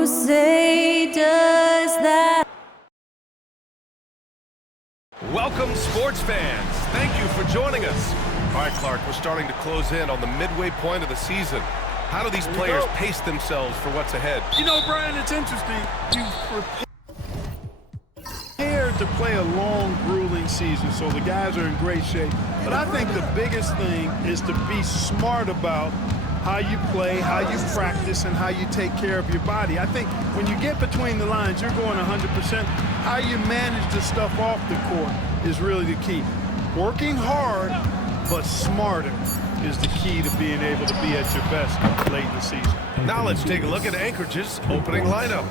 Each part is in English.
Who say does that? Welcome, sports fans. Thank you for joining us. All right, Clark, we're starting to close in on the midway point of the season. How do these players pace themselves for what's ahead? You know, Brian, it's interesting. You've prepared to play a long, grueling season, so the guys are in great shape. But I think the biggest thing is to be smart about how you play, how you practice, and how you take care of your body. I think when you get between the lines, you're going 100%. How you manage the stuff off the court is really the key. Working hard, but smarter is the key to being able to be at your best late in the season. Now let's take a look at Anchorage's opening lineup.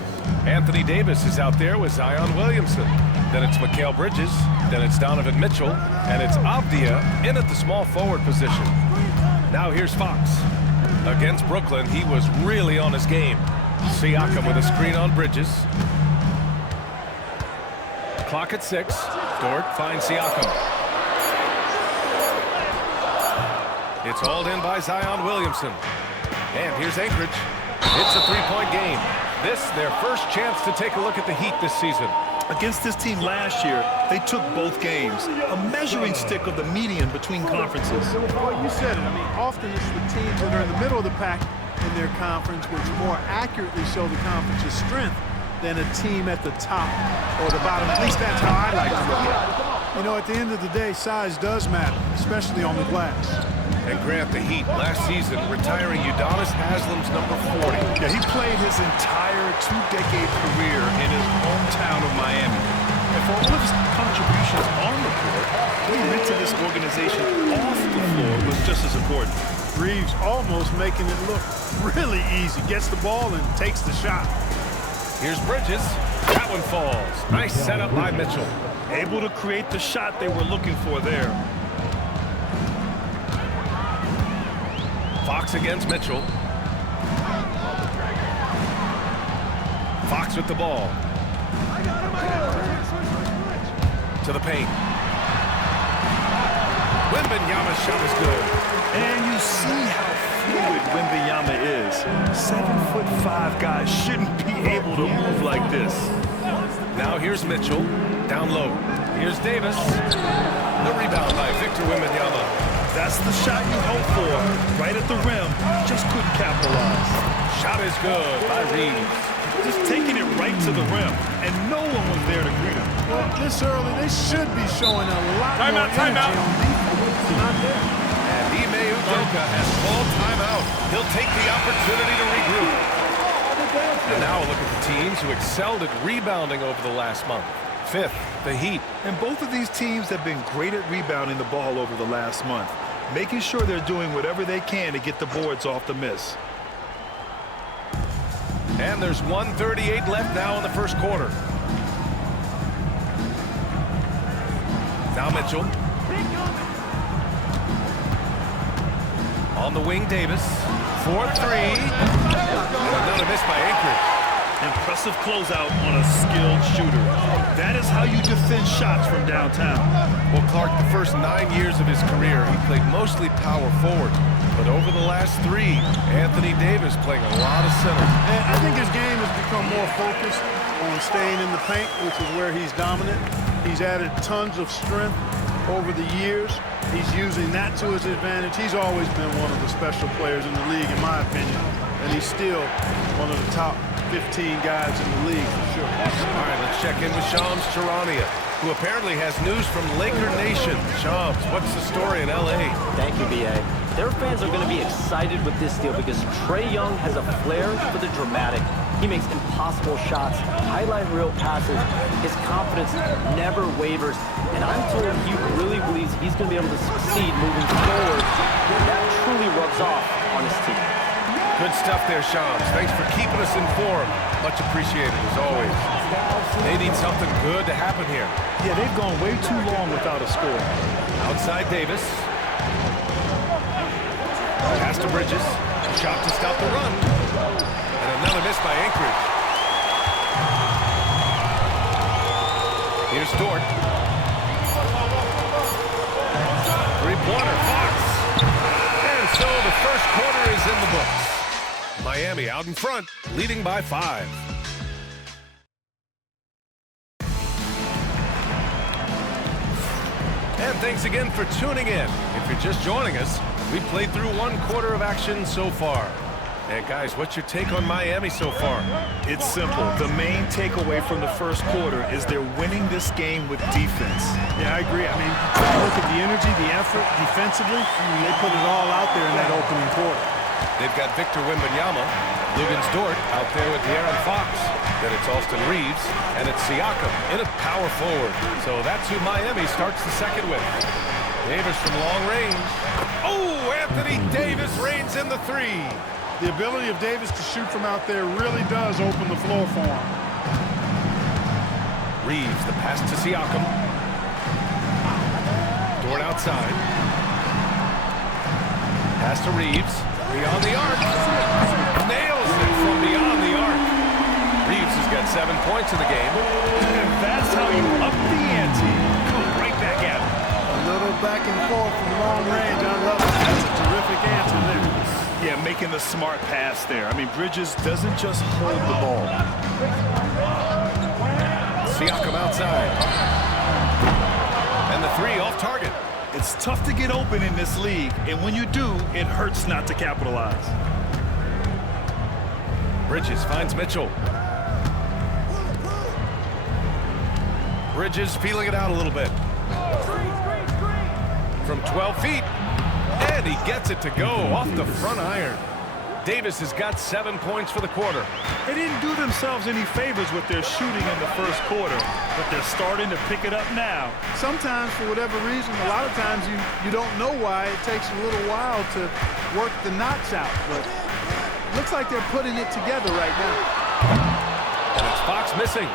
Anthony Davis is out there with Zion Williamson. Then it's Mikal Bridges. Then it's Donovan Mitchell. And it's Avdia in at the small forward position. Now here's Fox. Against Brooklyn, he was really on his game. Siakam with a screen on Bridges. Clock at 6. Dort finds Siakam. It's hauled in by Zion Williamson. And here's Anchorage. It's a three-point game. This, their first chance to take a look at the Heat this season. Against this team last year, they took both games, a measuring stick of the median between conferences. Well, you said it. I mean, often it's the teams that are in the middle of the pack in their conference which more accurately show the conference's strength than a team at the top or the bottom. At least that's how I like to look at it. You know, at the end of the day, size does matter, especially on the glass. And Grant, the Heat, last season, retiring Udonis Haslam's number 40. Yeah, he played his entire two-decade career in his hometown of Miami. And for all of his contributions on the court, what he meant to this organization off the floor was just as important. Reeves almost making it look really easy. Gets the ball and takes the shot. Here's Bridges. That one falls. Nice setup by Mitchell. Able to create the shot they were looking for there. Fox against Mitchell. Fox with the ball. To the paint. Wembanyama's shot is good. And you see how fluid Wembanyama is. 7'5" guys shouldn't be able to move like this. Now here's Mitchell. Down low. Here's Davis. The rebound by Victor Wembanyama. That's the shot you hope for. Right at the rim. Just couldn't capitalize. Shot is good by Reeves. Just taking it right to the rim. And no one was there to greet him. Well, this early, they should be showing a lot more energy on defense. It's not there. And Ime Udoka has called timeout. He'll take the opportunity to regroup. And now look at the teams who excelled at rebounding over the last month. 5th, the Heat. And both of these teams have been great at rebounding the ball over the last month, making sure they're doing whatever they can to get the boards off the miss. And there's 1:38 left now in the first quarter. Now Mitchell. On the wing, Davis. 4-3. Another miss by Anchorage. Impressive closeout on a skilled shooter. That is how you defend shots from downtown. Well, Clark, the first 9 years of his career, he played mostly power forward. But over the last 3, Anthony Davis playing a lot of center. And I think his game has become more focused on staying in the paint, which is where he's dominant. He's added tons of strength over the years. He's using that to his advantage. He's always been one of the special players in the league, in my opinion. And he's still one of the top 15 guys in the league for sure. All right, let's check in with Shams Charania, who apparently has news from Laker Nation. Shams, what's the story in L.A.? Thank you, B.A. Their fans are going to be excited with this deal because Trae Young has a flair for the dramatic. He makes impossible shots, highlight reel passes. His confidence never wavers. And I'm told he really believes he's going to be able to succeed moving forward. That truly rubs off on his team. Good stuff there, Shams. Thanks for keeping us informed. Much appreciated, as always. They need something good to happen here. Yeah, they've gone way too long without a score. Outside Davis. Pass to Bridges. Shot to stop the run. And another miss by Anchorage. Here's Dort. Three-pointer, Fox. And so the first quarter is in the books. Miami out in front, leading by 5. And thanks again for tuning in. If you're just joining us, we played through 1 quarter of action so far. And guys, what's your take on Miami so far? It's simple. The main takeaway from the first quarter is they're winning this game with defense. Yeah, I agree. I mean, look at the energy, the effort defensively. They put it all out there in that opening quarter. They've got Victor Wembanyama, Lugans Dort out there with De'Aaron Fox. Then it's Austin Reeves, and it's Siakam in at power forward. So that's who Miami starts the second with. Davis from long range. Oh, Anthony Davis reigns in the 3. The ability of Davis to shoot from out there really does open the floor for him. Reeves, the pass to Siakam. Dort outside. Pass to Reeves. Beyond the arc. Nails it from beyond the arc. Reeves has got 7 points in the game. And that's how you up the ante. Come right back at it. A little back and forth from long range. I love it. That's a terrific answer there. Yeah, making the smart pass there. I mean, Bridges doesn't just hold the ball. Siakam outside. And the 3 off target. It's tough to get open in this league, and when you do, it hurts not to capitalize. Bridges finds Mitchell. Bridges feeling it out a little bit. From 12 feet. And he gets it to go off the front iron. Davis has got 7 points for the quarter. They didn't do themselves any favors with their shooting in the first quarter, but they're starting to pick it up now. Sometimes, for whatever reason, a lot of times you don't know why. It takes a little while to work the knots out. But it looks like they're putting it together right now. And it's Fox missing.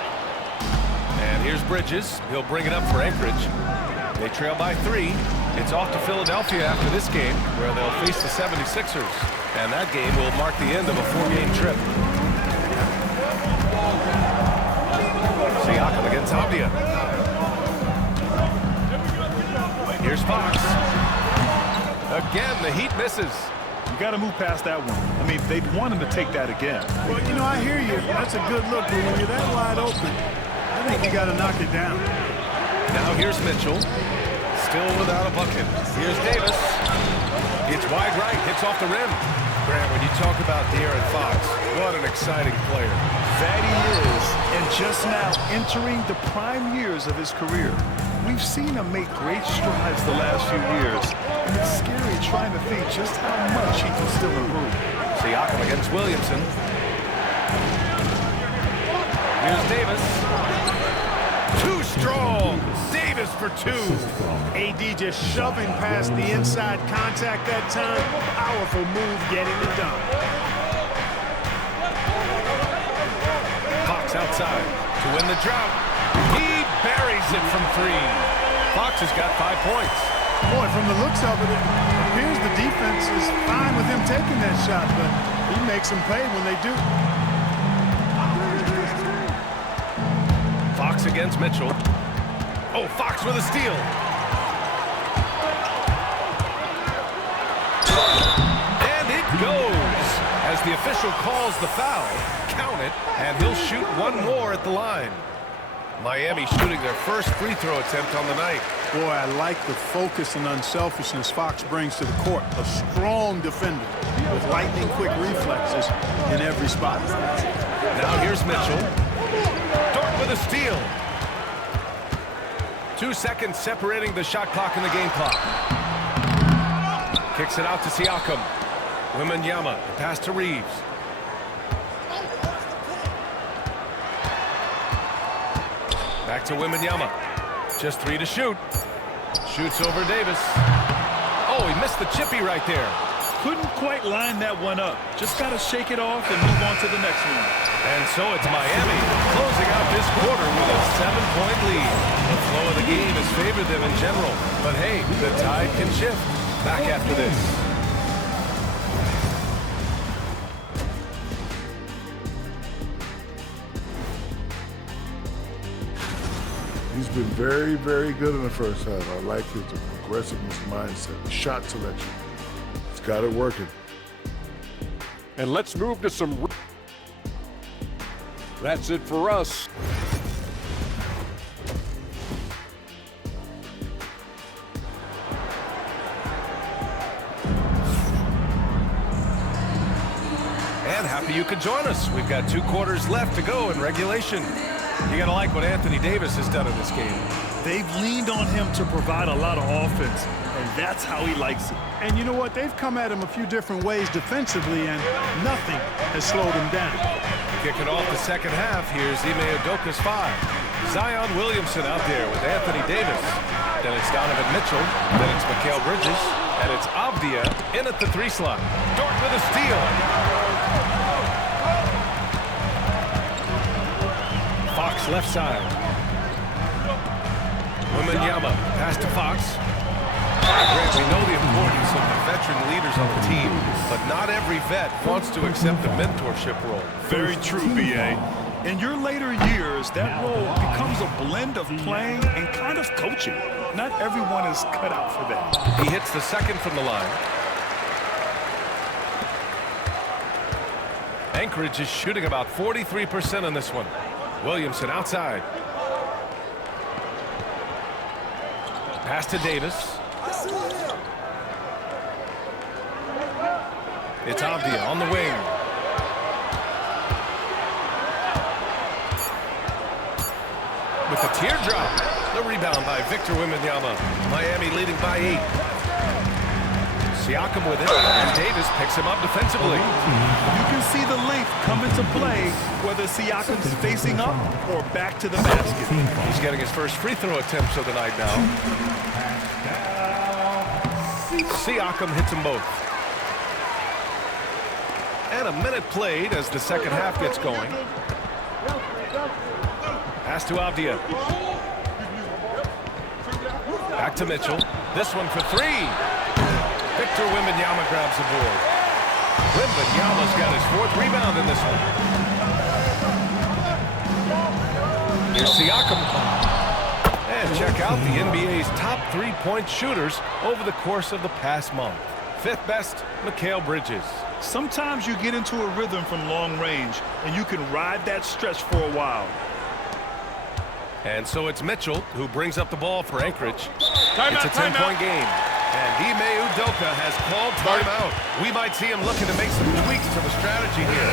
And here's Bridges. He'll bring it up for Anchorage. They trail by 3. It's off to Philadelphia after this game, where they'll face the 76ers. And that game will mark the end of a 4-game trip. Siakam against Avdia. Here's Fox. Again, the Heat misses. You got to move past that one. I mean, they'd want him to take that again. Well, you know, I hear you. That's a good look, but when you're that wide open, I think you got to knock it down. Now here's Mitchell. Still without a bucket. Here's Davis. It's wide right, hits off the rim. Grant, when you talk about De'Aaron Fox, what an exciting player. That he is, and just now entering the prime years of his career. We've seen him make great strides the last few years, and it's scary trying to think just how much he can still improve. Siakam against Williamson. Here's Davis. Too strong. Davis for 2. AD just shoving past the inside contact that time. Powerful move getting it done. Fox outside to win the drought. He buries it from 3. Fox has got 5 points. Boy, from the looks of it, it appears the defense is fine with him taking that shot, but he makes them pay when they do. Fox against Mitchell. Oh, Fox with a steal. And it goes. As the official calls the foul, count it, and he'll shoot 1 more at the line. Miami shooting their first free throw attempt on the night. Boy, I like the focus and unselfishness Fox brings to the court. A strong defender with lightning-quick reflexes in every spot. Now here's Mitchell. Dort with a steal. 2 seconds separating the shot clock and the game clock. Kicks it out to Siakam. Wembanyama, the pass to Reeves. Back to Wembanyama. Just 3 to shoot. Shoots over Davis. Oh, he missed the chippy right there. Couldn't quite line that one up. Just got to shake it off and move on to the next one. And so it's Miami closing out this quarter with a 7-point lead. The flow of the game has favored them in general. But hey, the tide can shift. Back after this. He's been very, very good in the first half. I like his aggressiveness mindset, the shot selection. He's got it working. And let's move to some... That's it for us. And happy you could join us. We've got 2 quarters left to go in regulation. You gotta like what Anthony Davis has done in this game. They've leaned on him to provide a lot of offense, and that's how he likes it. And you know what? They've come at him a few different ways defensively, and nothing has slowed him down. Kicking off the second half, here's Ime Udoka's 5. Zion Williamson out there with Anthony Davis. Then it's Donovan Mitchell. Then it's Mikal Bridges. And it's Avdia in at the 3 slot. Dort with a steal. Fox left side. Wembanyama pass to Fox. Grant, we know the importance of the veteran leaders on the team, but not every vet wants to accept a mentorship role. Very true, B.A. In your later years, that role becomes a blend of playing and kind of coaching. Not everyone is cut out for that. He hits the second from the line. Anchorage is shooting about 43% on this one. Williamson outside. Pass to Davis. It's Avdia on the wing. With the teardrop. The rebound by Victor Wembanyama. Miami leading by 8. Siakam with it, and Davis picks him up defensively. You can see the length come into play, whether Siakam's facing up or back to the basket. He's getting his first free throw attempts of the night now. Siakam hits them both. And a minute played as the second half gets going. Pass to Avdia. Back to Mitchell. This one for 3. Victor Wembanyama grabs the board. Wembanyama's got his 4th rebound in this one. Here's Siakam. And check out the NBA's top 3-point shooters over the course of the past month. 5th best, Mikal Bridges. Sometimes you get into a rhythm from long range, and you can ride that stretch for a while. And so it's Mitchell who brings up the ball for Anchorage. It's a 10-point game. And Ime Udoka has called timeout. We might see him looking to make some tweaks to the strategy here.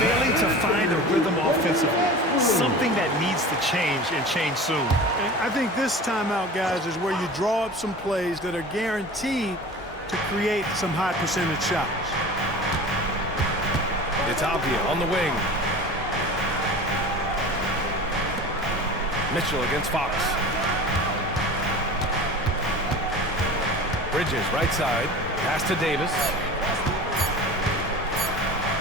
Failing to find a rhythm offensively. Something that needs to change and change soon. And I think this timeout, guys, is where you draw up some plays that are guaranteed to create some high percentage shots. It's Avdia on the wing. Mitchell against Fox. Bridges, right side. Pass to Davis.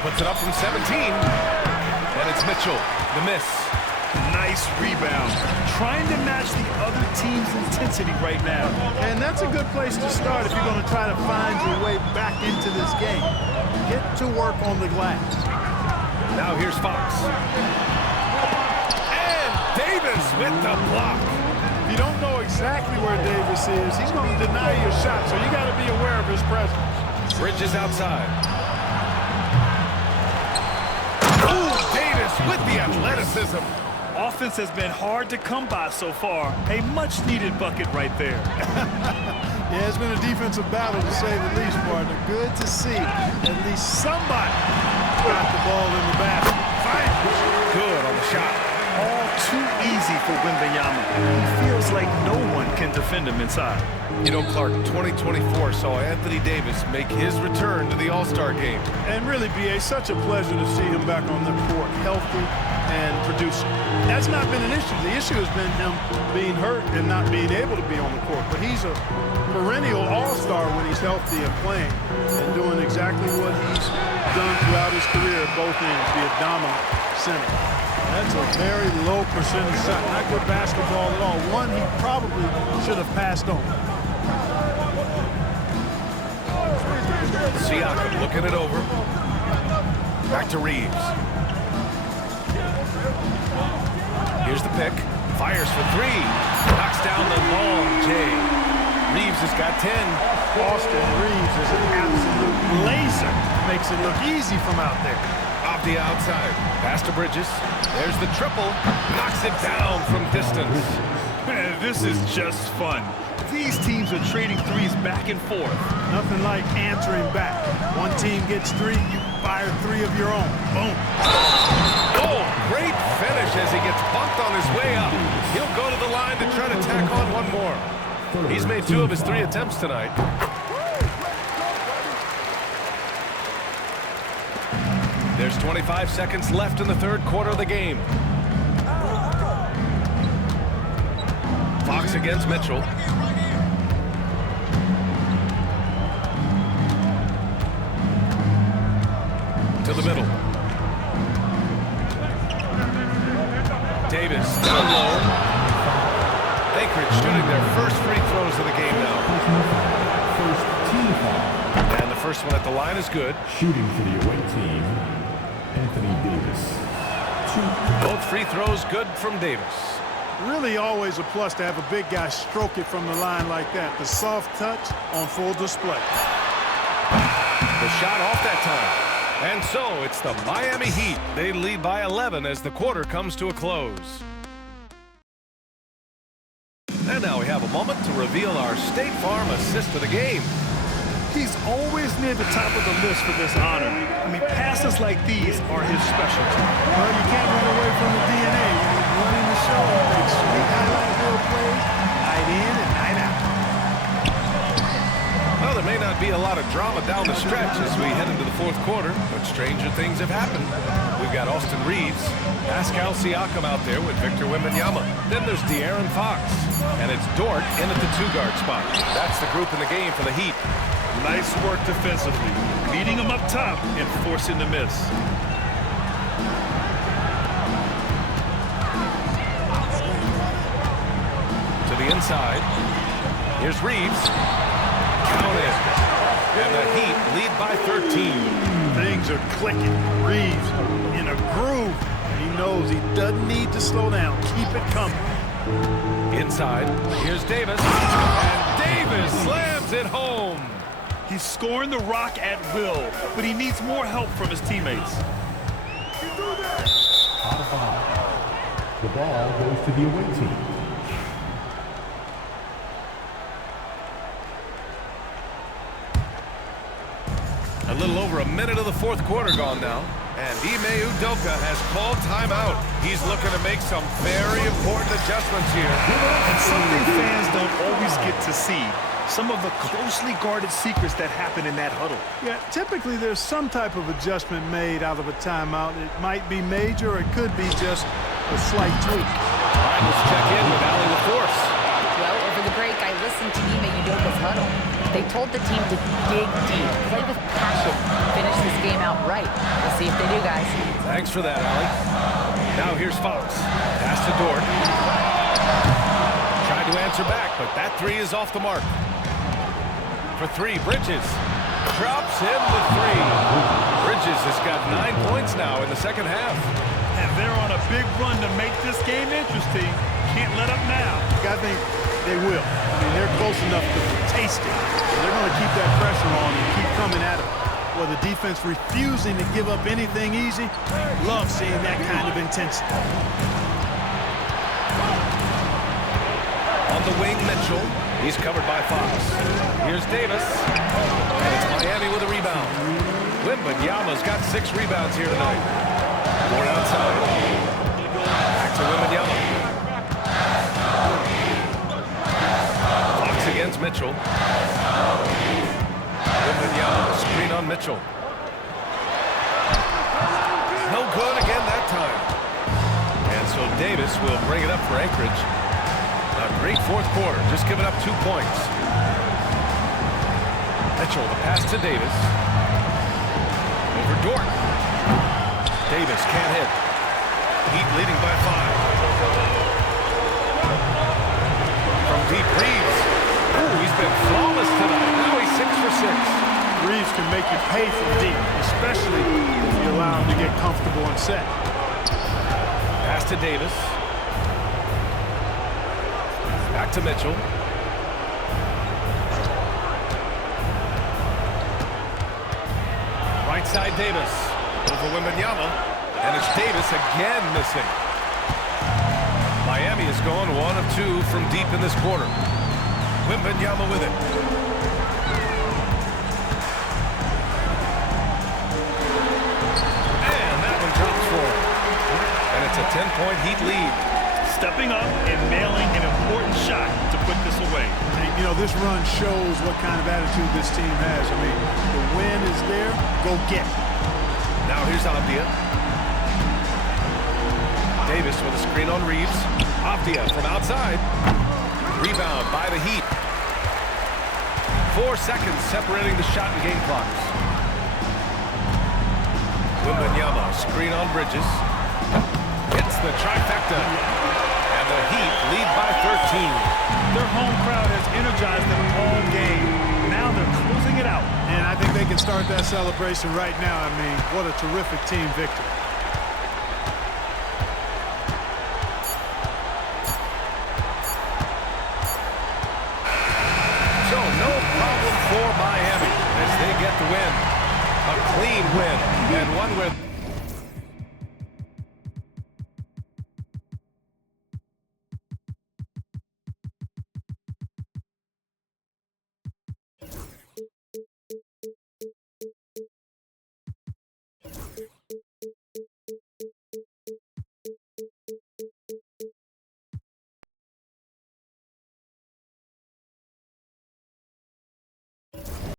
Puts it up from 17. And it's Mitchell. The miss. Nice rebound. Trying to match the other team's intensity right now. And that's a good place to start if you're going to try to find your way back into this game. Get to work on the glass. Now here's Fox. And Davis with the block. If you don't know exactly where Davis is, he's going to deny your shot, so you got to be aware of his presence. Bridges outside. Ooh, Davis with the athleticism. Offense has been hard to come by so far. A much-needed bucket right there. Yeah, it's been a defensive battle, to say the least, partner. Good to see at least somebody got the ball in the basket. Fine. Good on the shot. All too easy for Wembanyama. He feels like no one can defend him inside. You know, Clark, 2024 saw Anthony Davis make his return to the All-Star game. And really, B.A., such a pleasure to see him back on the court, healthy and producing. That's not been an issue. The issue has been him being hurt and not being able to be on the court. But he's a perennial all-star when he's healthy and playing and doing exactly what he's done throughout his career at both ends, be a dominant center. That's a very low percentage shot. Not good basketball at all. One he probably should have passed on. Siakam looking it over. Back to Reeves. Here's the pick. Fires for 3. Knocks down the long J. Reeves has got 10. Austin Reeves is an absolute laser. Makes it look easy from out there. Off the outside. Pass to Bridges. There's the triple. Knocks it down from distance. Man, this is just fun. These teams are trading threes back and forth. Nothing like answering back. One team gets 3, you fire 3 of your own. Boom. Oh, great finish as he gets bumped on his way up. He'll go to the line to try to tack on one more. He's made 2 of his 3 attempts tonight. There's 25 seconds left in the third quarter of the game. Fox against Mitchell. To the middle. Davis down low. Anchorage shooting their first free throws of the game now. And the first one at the line is good. Shooting for the away team, Anthony Davis. Both free throws good from Davis. Really always a plus to have a big guy stroke it from the line like that. The soft touch on full display. The shot off that time. And so it's the Miami Heat. They lead by 11 as the quarter comes to a close. And now we have a moment to reveal our State Farm assist of the game. He's always near the top of the list for this honor. I mean, passes like these are his specialty. Well, you can't run away from the DNA. Running the show, makes sweet highlight reel plays, night in and night out. Well, there may not be a lot of drama down the stretch as we head into the fourth quarter, but stranger things have happened. We've got Austin Reeves, Pascal Siakam out there with Victor Wembanyama. Then there's De'Aaron Fox, and it's Dort in at the 2-guard spot. That's the group in the game for the Heat. Nice work defensively, beating him up top and forcing the miss. To the inside. Here's Reeves. Counted. And the Heat lead by 13. Things are clicking. Reeves in a groove. He knows he doesn't need to slow down. Keep it coming. Inside. Here's Davis. And Davis slams it home. He's scoring the rock at will, but he needs more help from his teammates. Out of bounds. The ball goes to the away team. A little over a minute of the fourth quarter gone now. And Ime Udoka has called timeout. He's looking to make some very important adjustments here. And something fans don't always get to see. Some of the closely guarded secrets that happen in that huddle. Yeah, typically there's some type of adjustment made out of a timeout. It might be major, or it could be just a slight tweak. All right, let's check in with Allie LaForce. Well, over the break, I listened to Ime Udoka's huddle. They told the team to dig deep, play with passion, finish this game out right. We'll see if they do, guys. Thanks for that, Allie. Now here's Fox. Pass to Dort. Tried to answer back, but that 3 is off the mark. For 3, Bridges drops in the 3. Bridges has got 9 points now in the second half. And they're on a big run to make this game interesting. Can't let up now. I think they will. I mean, they're close enough to taste it. So they're going to keep that pressure on and keep coming at them. Well, the defense refusing to give up anything easy. Love seeing that kind of intensity. On the wing, Mitchell. He's covered by Fox. Here's Davis. And it's Miami with a rebound. Wembanyama's got 6 rebounds here tonight. More outside. Back to Wembanyama. Fox against Mitchell. Wembanyama, screen on Mitchell. No good again that time. And so Davis will bring it up for Anchorage. A great fourth quarter, just giving up 2 points. Mitchell, the pass to Davis. Over Dort. Davis can't hit. Heat leading by 5. From deep, Reeves. Ooh, he's been flawless tonight. Now he's 6 for 6. Reeves can make you pay from deep, especially if you allow him to get comfortable and set. Pass to Davis. Back to Mitchell. Right side Davis. Over Wembanyama. And it's Davis again missing. Miami is going 1 of 2 from deep in this quarter. Wembanyama with it. And that one drops for him. And it's a 10-point Heat lead. Stepping up and nailing an important shot to put this away. And, you know, this run shows what kind of attitude this team has. I mean, the win is there. Go get it. Now here's Avdia. Davis with a screen on Reeves. Avdia from outside. Rebound by the Heat. 4 seconds separating the shot and game clocks. Wembanyama, screen on Bridges. Hits the trifecta. And the Heat lead by 13. Their home crowd has energized them all game. Now they're closing it out. And I think they can start that celebration right now. I mean, what a terrific team victory. So no problem for Miami as they get the win. A clean win, and one where